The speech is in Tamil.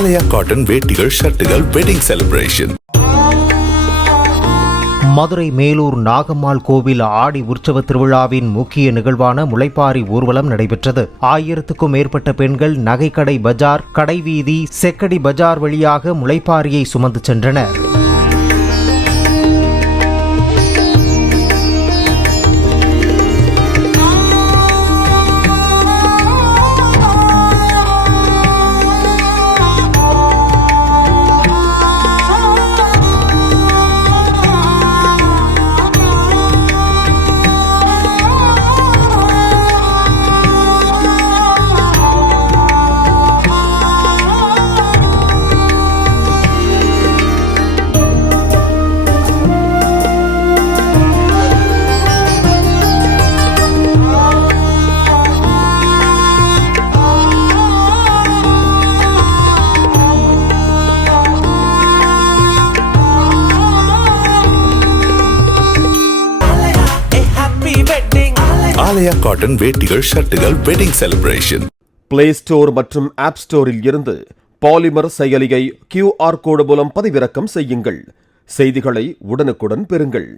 ஆலயா காட்டன் வேட்டிகள் ஷர்ட்டுகள் வெட்டிங் செலிப்ரேஷன். மதுரை மேலூர் நாகம்மாள் கோவில் ஆடி உற்சவ திருவிழாவின் முக்கிய நிகழ்வான முளைப்பாரி ஊர்வலம் நடைபெற்றது. 1000க்கும் மேற்பட்ட பெண்கள் நகைக்கடை பஜார், கடைவீதி, செக்கடி பஜார் வழியாக முளைப்பாரியை சுமந்து சென்றனர். ஆலயா காட்டன் வேட்டிகள் ஷர்ட்டுகள் வெட்டிங் செலிப்ரேஷன். பிளே ஸ்டோர் மற்றும் ஆப் ஸ்டோரில் இருந்து பாலிமர் செயலியை QR கோடு மூலம் பதிவிறக்கம் செய்யுங்கள். செய்திகளை உடனுக்குடன் பெறுங்கள்.